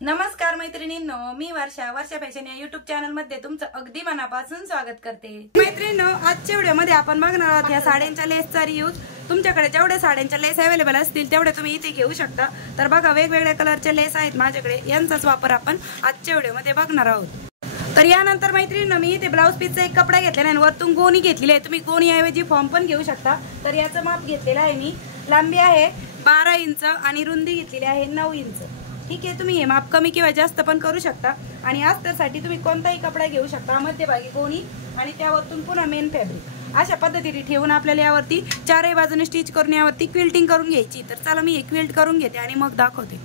नमस्कार मैत्रिणींनो, मी वर्षा फॅशन या युट्यूब चॅनल मध्ये तुमचं अगदी मनापासून स्वागत करते। मैत्रिणींनो, आजच्या व्हिडिओमध्ये आपण बघणार आहोत या साड्यांच्या लेसचा रिव्ह्यू। तुमच्याकडे जेवढे साड्यांच्या लेस अवेलेबल असतील तेवढे तुम्ही इथे घेऊ शकता। तर बघा, वेगवेगळ्या कलरच्या लेस आहेत माझ्याकडे, यांचाच वापर आपण आजच्या व्हिडिओमध्ये बघणार आहोत। तर यानंतर मैत्रिणींनो, मी इथे ब्लाउज पीसचा एक कपडा घेतलेला आहे, वरतून गोणी घेतलेली आहे। तुम्ही गोणी ऐवजी फॉर्म पण घेऊ शकता। तर याचं माप घेतलेलं आहे मी, लांबी आहे 12 इंच आणि रुंदी घेतलेली आहे 9 इंच। ठीक आहे, तुम्ही हे माप कमी किंवा जास्त पण करू शकता। आणि अस्तरसाठी तुम्ही कोणताही कपडा घेऊ शकता, मध्यभागी गोणी आणि त्यावरतून पुन्हा मेन फॅब्रिक अशा पद्धतीने ठेवून आपल्याला यावरती चारही बाजूने स्टिच करून यावरती क्विल्टिंग करून घ्यायची। तर चला मी हे क्विल्ट करून घेते आणि मग दाखवते।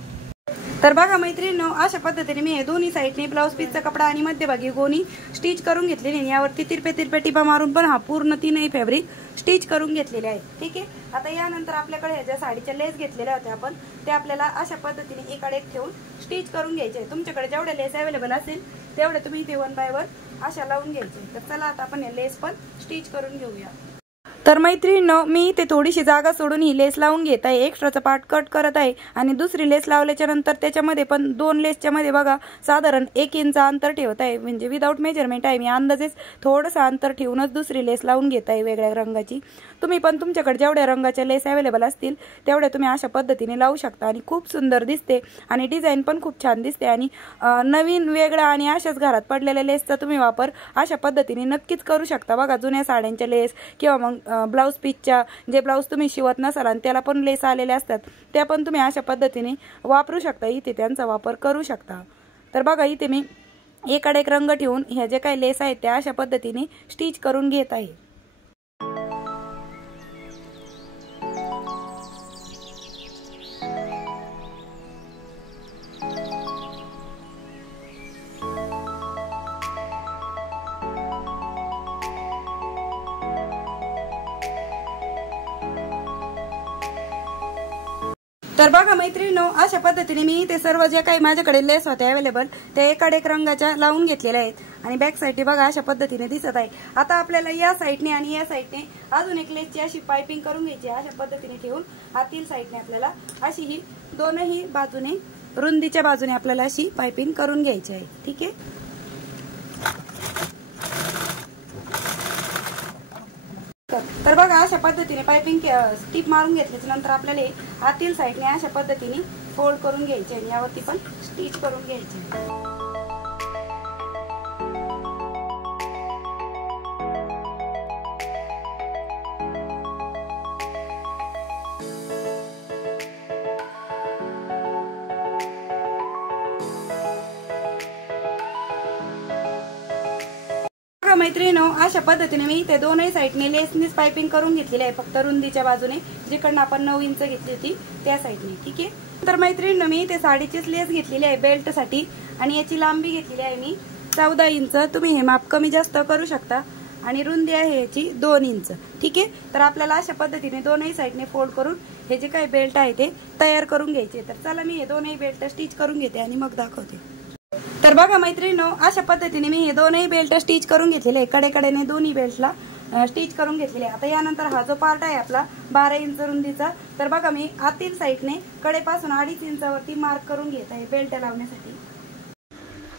तर बघा मैत्रिणींनो, अशा पद्धतीने मी हे दोन्ही साइडने ब्लाउज पीसचा कपडा आणि मध्यभागी गोणी स्टिच करून घेतलेली आहे। यावरती तिरपे टिपा मारून पण हा पूर्ण तीनही फॅब्रिक स्टिच करून घेतलेले आहे। ठीक आहे, आता यानंतर आपल्याकडे ज्या साडीच्या लेस घेतलेल्या होत्या आपण, ते आपल्याला अशा पद्धतीने एकाडे एक ठेवून स्टिच करून घ्यायचे। तुमच्याकडे जेवढे लेस अवेलेबल असेल तेवढे तुम्ही इथे 1 बाय 1 अशा लावून घ्यायचे। तर चला आता आपण हे लेस पण स्टिच करून घेऊया। तर मैत्रिणींनो, मी इथे थोडीशी जागा सोडून ही लेस लावून घेत आहे, एक्स्ट्राचा पार्ट कट करत आहे आणि दुसरी लेस लावल्याच्या नंतर त्याच्यामध्ये पण 2 लेसच्या मध्ये बघा साधारण 1 इंच अंतर ठेवत आहे। म्हणजे विदाऊट मेजरमेंट आहे, मी अंदाजेच थोडंसं अंतर ठेवूनच दुसरी लेस लावून घेत आहे वेगळ्या रंगाची। तुम्ही पण तुमच्याकडे जेवढ्या रंगाच्या लेस अवेलेबल असतील तेवढ्या तुम्ही अशा पद्धतीने लावू शकता आणि खूप सुंदर दिसते आणि डिझाईन पण खूप छान दिसते। आणि नवीन वेगळा आणि अशाच घरात पडलेल्या लेसचा तुम्ही वापर अशा पद्धतीने नक्कीच करू शकता। बघा, जुन्या साड्यांच्या लेस किंवा मग ब्लाउज पीसच्या जे ब्लाउज तुम्ही शिवत नसाल आणि त्याला पण लेस आलेल्या असतात, त्या पण तुम्ही अशा पद्धतीने वापरू शकता, इथे त्यांचा वापर करू शकता। तर बघा, इथे मी एकाडे एक रंग ठेवून ह्या जे काही लेस आहेत त्या अशा पद्धतीने स्टिच करून घेत आहे। तर बघा मैत्रिणींनो, अशा पद्धतीने मी इथे सर्व जे काही माझ्याकडे लेस होते अवेलेबल ते एकाडे एक रंगाच्या लावून घेतलेल्या आहेत आणि बॅक साइड बघा अशा पद्धतीने दिसत आहे। आता आपल्याला या साइडने आणि या साइडने अजून एक लेसची अशी पाइपिंग करून घ्यायची आहे। अशा पद्धतीने ठेवून आतील साइडने आपल्याला अशी ही दोनही बाजूने रुंदीच्या बाजूने आपल्याला अशी पाइपिंग करून घ्यायची आहे। ठीक आहे, तर बघा अशा पद्धतीने पाइपिंग टिप मारून घेतल्याच्या नंतर आपल्याला आतील साइडने अशा पद्धतीने फोल्ड करून घ्यायचे आणि यावरती पण स्टिच करून घ्यायचे। मैत्रिणींनो, अशा पद्धतीने मी इथे दोनही साइडने लेसनीच पाइपिंग करून घेतलेली आहे, फक्त रुंदीच्या बाजूने जिकडनं आपण 9 इंच घेतली होती त्या साइडने। ठीक आहे, तर मैत्रिणींनो, मी इथे साडीचीच लेस घेतलेली आहे बेल्ट साठी आणि याची लांबी घेतलेली आहे मी 14 इंच। तुम्ही हे माप कमी जास्त करू शकता आणि रुंदी आहे याची 2 इंच। ठीक आहे, तर आपल्याला अशा पद्धतीने दोनही साइडने फोल्ड करून हे जे काही बेल्ट आहे ते तयार करून घ्यायचे। तर चला मी हे दोनही बेल्ट स्टिच करून घेते आणि मग दाखवते। तर बघा मैत्रिणींनो, अशा पद्धतीने मी हे दोनही बेल्ट स्टिच करून घेतलेले, कडेकडेने दोन्ही बेल्टला स्टिच करून घेतलेले। आता यानंतर हा जो पार्ट आहे आपला 12 इंच रुंदीचा, तर बघा मी आतील साइडने कडेपासून 2.5 इंचावरती मार्क करून घेत आहे बेल्ट लावण्यासाठी।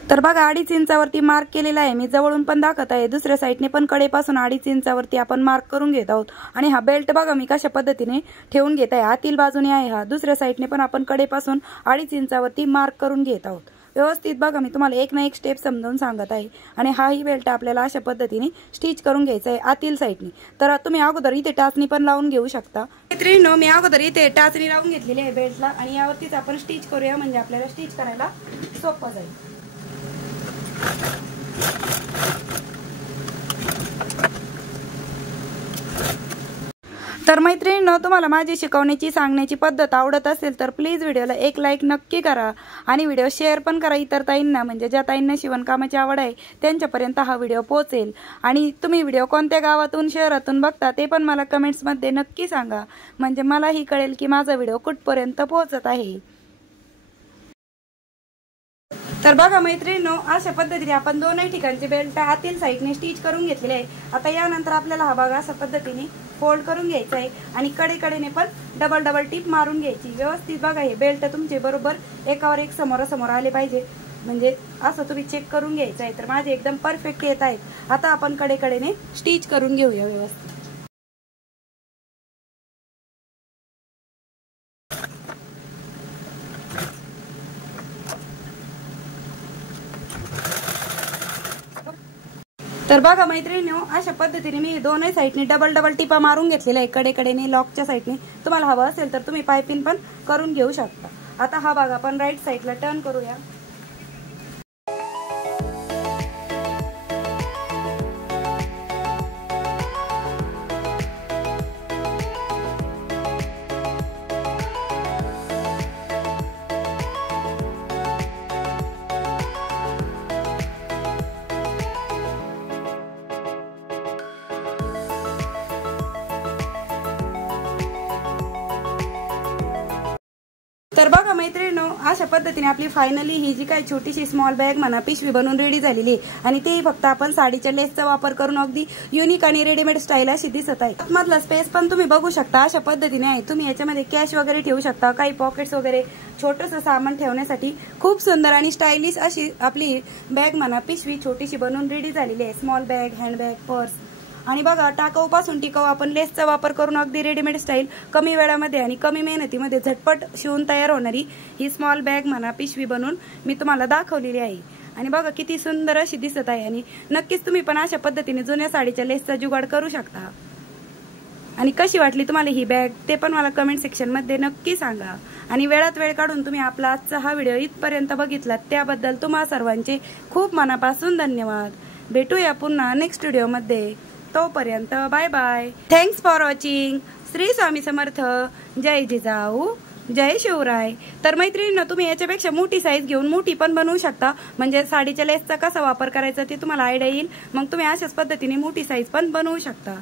तर बघा 2.5 इंचावरती मार्क केलेला आहे मी, जवळून पण दाखवत आहे। दुसऱ्या साइडने पण कडेपासून 2.5 इंचावरती आपण मार्क करून घेत आहोत आणि हा बेल्ट बघा मी कशा पद्धतीने ठेवून घेत आहे, आतील बाजूने आहे हा, दुसऱ्या साइडने पण आपण कडेपासून 2.5 इंचावरती मार्क करून घेत आहोत व्यवस्थित। बघा मी तुम्हाला एक ना एक स्टेप समजावून सांगत आहे आणि हाही बेल्ट आपल्याला अशा पद्धतीने स्टिच करून घ्यायचा आहे आतील साइडने। तर तुम्ही अगोदर इथे टाचणी पण लावून घेऊ शकता। मैत्रिणींनो, मी अगोदर इथे टाचणी लावून घेतलेली आहे बेल्टला आणि यावरतीच आपण स्टिच करूया, म्हणजे आपल्याला स्टिच करायला सोपं जाईल। तर मैत्रिणींनो, तुम्हाला माझी शिकवण्याची सांगण्याची पद्धत आवडत असेल तर प्लीज व्हिडिओला एक लाईक नक्की करा आणि व्हिडिओ शेअर पण करा इतर ताईंना, म्हणजे ज्या ताईंना शिवणकामाची आवड आहे त्यांच्यापर्यंत हा व्हिडिओ पोहोचेल। आणि तुम्ही व्हिडिओ कोणत्या गावातून शहरातून बघता ते पण मला कमेंट्समध्ये नक्की सांगा, म्हणजे मलाही कळेल की माझा व्हिडिओ कुठपर्यंत पोहोचत आहे। तर बघा मैत्रिणींनो, अशा पद्धतीने आपण दोनही ठिकाणचे बेल्ट आतील साईडने स्टिच करून घेतलेले आहे. आता यानंतर आपल्याला हा भाग अशा पद्धतीने फोल्ड करून घ्यायचा आहे आणि कडेकडेने पण डबल डबल टिप मारून घ्यायची व्यवस्थित. बघा हे बेल्ट तुमचे बरोबर एकावर एक समोरासमोर आले पाहिजे, म्हणजे असं तुम्ही चेक करून घ्यायचं आहे. तर माझे एकदम परफेक्ट येत आहेत. आता आपण कडेकडेने स्टिच करून घेऊया व्यवस्थित. तर बघा मैत्रिणींनो, अशा पद्धतीने मी दोनही साईडने डबल डबल टिपा मारून घेतलेला आहे कडेकडेने लॉकच्या साईडने. तुम्हाला हवं असेल तर तुम्ही पायपिंग पण करून घेऊ शकता. आता हा भाग आपण राईट साईडला टर्न करूया. तर बघा मैत्रिणींनो, अशा पद्धतीने आपली फायनली ही जी काही छोटीशी स्मॉल बॅग म्हणा पिशवी बनवून रेडी झालेली आहे आणि ते फक्त आपण साडीच्या लेसचा वापर करून अगदी युनिक आणि रेडीमेड स्टाईल अशी दिसत आहे. आतमधला स्पेस पण तुम्ही बघू शकता अशा पद्धतीने आहे. तुम्ही याच्यामध्ये कॅश वगैरे ठेवू शकता, काही पॉकेट्स वगैरे छोटंसं सामान ठेवण्यासाठी खूप सुंदर आणि स्टायलिश अशी आपली बॅग म्हणा पिशवी छोटीशी बनवून रेडी झालेली आहे. स्मॉल बॅग, हँडबॅग, पर्स आणि बघा टाकाऊ पासून टिकाऊ आपण लेसचा वापर करून अगदी रेडीमेड स्टाईल कमी वेळामध्ये आणि कमी मेहनतीमध्ये झटपट शिवून तयार होणारी ही स्मॉल बॅग म्हणा पिशवी बनवून मी तुम्हाला दाखवलेली आहे. आणि बघा किती सुंदर अशी दिसत आहे. आणि नक्कीच तुम्ही पण अशा पद्धतीने जुन्या साडीच्या लेसचा जुगाड करू शकता. आणि कशी वाटली तुम्हाला ही बॅग ते पण मला कमेंट सेक्शन मध्ये नक्की सांगा. आणि वेळात वेळ काढून तुम्ही आपला आजचा हा व्हिडिओ इथपर्यंत बघितला त्याबद्दल तुम्हा सर्वांचे खूप मनापासून धन्यवाद. भेटूया पुन्हा नेक्स्ट व्हिडिओमध्ये. तोपर्यंत bye bye. Thanks for watching. Shri Swami Samarth. जय जिजाऊ, जय शिवराय. तर मैत्रिणींनो, तुम्ही याच्यापेक्षा मोठी साईज घेऊन मोठी पण बनवू शकता. म्हणजे साडीच्या लेसचा कसा वापर करायचा ते तुम्हाला आयडिया येईल. मग तुम्ही अशाच पद्धतीने मोठी साईज पण बनवू शकता.